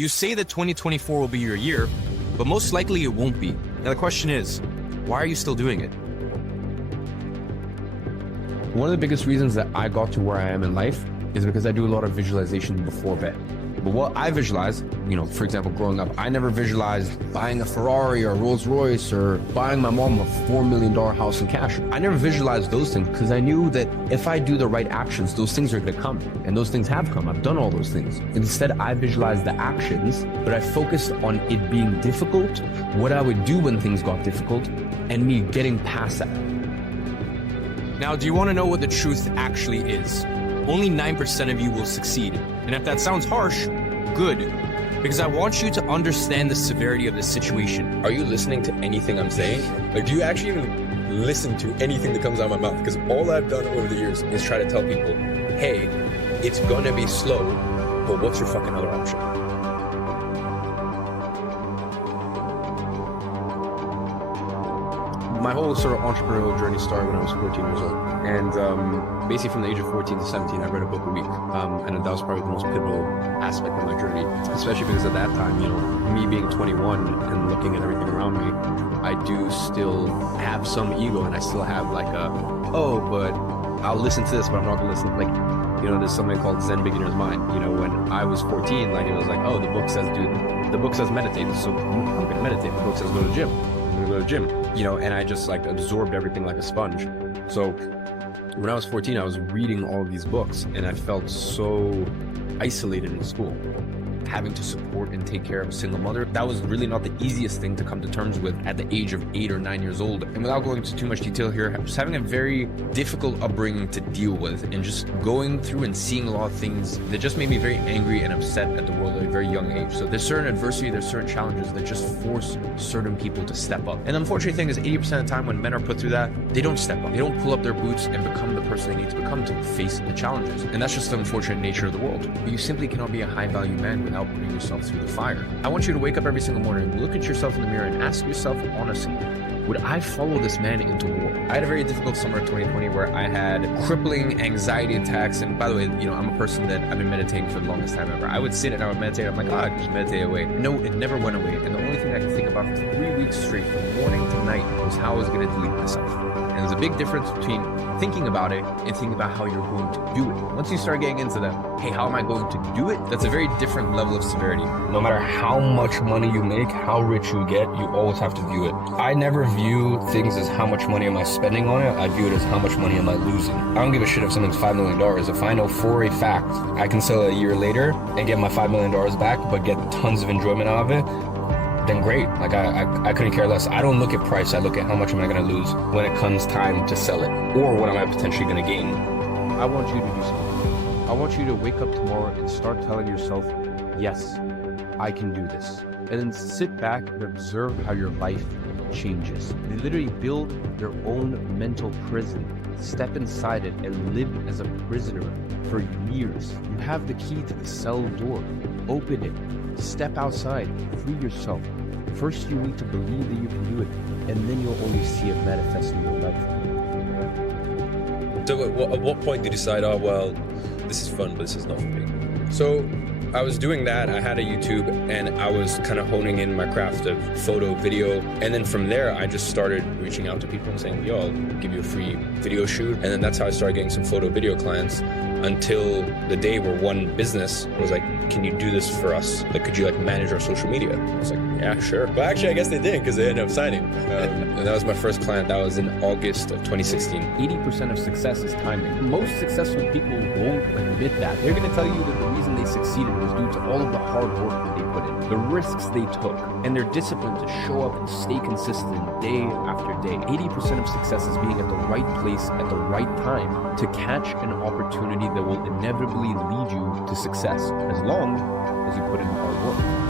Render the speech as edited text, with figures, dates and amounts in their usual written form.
You say that 2024 will be your year, but most likely it won't be. Now the question is, why are you still doing it? One of the biggest reasons that I got to where I am in life is because I do a lot of visualization before bed. But what I visualize, for example, growing up, I never visualized buying a Ferrari or a Rolls Royce or buying my mom a $4 million house in cash. I never visualized those things because I knew that if I do the right actions, those things are going to come. And those things have come. I've done all those things. Instead, I visualized the actions, but I focused on it being difficult, what I would do when things got difficult, and me getting past that. Now, do you want to know what the truth actually is? Only 9% of you will succeed. And if that sounds harsh, good. Because I want you to understand the severity of the situation. Are you listening to anything I'm saying? Like, do you actually even listen to anything that comes out of my mouth? Because all I've done over the years is try to tell people, hey, it's gonna be slow, but what's your fucking other option? My whole sort of entrepreneurial journey started when I was 14 years old. And basically from the age of 14 to 17, I read a book a week. And that was probably the most pivotal aspect of my journey, especially because at that time, me being 21 and looking at everything around me, I do still have some ego, and I still have like but I'll listen to this, but I'm not gonna listen. There's something called Zen Beginner's Mind. When I was 14, it was like, the book says meditate, so I'm gonna meditate. The book says go to the gym. I'm gonna go to the gym. And I just absorbed everything like a sponge. So when I was 14, I was reading all of these books, and I felt so isolated in school. Having to support and take care of a single mother, that was really not the easiest thing to come to terms with at the age of 8 or 9 years old. And without going into too much detail here, just having a very difficult upbringing to deal with, and just going through and seeing a lot of things that just made me very angry and upset at the world at a very young age. So there's certain adversity, there's certain challenges that just force certain people to step up. And the unfortunate thing is 80% of the time when men are put through that, they don't step up. They don't pull up their boots and become the person they need to become to face the challenges. And that's just the unfortunate nature of the world. But you simply cannot be a high-value man without putting yourself through the fire. I want you to wake up every single morning, look at yourself in the mirror, and ask yourself honestly, would I follow this man into war? I had a very difficult summer of 2020 where I had crippling anxiety attacks. And by the way, I'm a person that I've been meditating for the longest time ever. I would sit and I would meditate. I'm like, I can just meditate away. No, it never went away. And the only thing I could think about for 3 weeks straight, from morning to night, was how I was going to delete myself. And there's a big difference between thinking about it and thinking about how you're going to do it. Once you start getting into the, hey, how am I going to do it? That's a very different level of severity. No matter how much money you make, how rich you get, you always have to view it. I never view things as how much money am I spending on it. I view it as how much money am I losing. I don't give a shit if something's $5 million. If I know for a fact I can sell it a year later and get my $5 million back, but get tons of enjoyment out of it, then great. I couldn't care less. I don't look at price. I look at how much am I going to lose when it comes time to sell it, or what am I potentially going to gain. I want you to do something. I want you to wake up tomorrow and start telling yourself, yes, I can do this. And then sit back and observe how your life changes. They literally build their own mental prison, step inside it, and live as a prisoner for years. You have the key to the cell door. Open it. Step outside. Free yourself. First, you need to believe that you can do it, and then you'll only see it manifest in your life. So at what point did you decide, oh, well, this is fun, but this is not for me? So I was doing that. I had a YouTube, and I was kind of honing in my craft of photo, video. And then from there, I just started reaching out to people and saying, yo, I'll give you a free video shoot. And then that's how I started getting some photo video clients, until the day where one business was like, can you do this for us? Like, could you manage our social media? I was like, yeah, sure. But actually, I guess they didn't, because they ended up signing. And that was my first client. That was in August of 2016. 80% of success is timing. Most successful people won't admit that. They're going to tell you that the reason they succeeded was due to all of the hard work that they put in, the risks they took, and their discipline to show up and stay consistent day after day. 80% of success is being at the right place at the right time to catch an opportunity that will inevitably lead you to success, as long as you put in the hard work.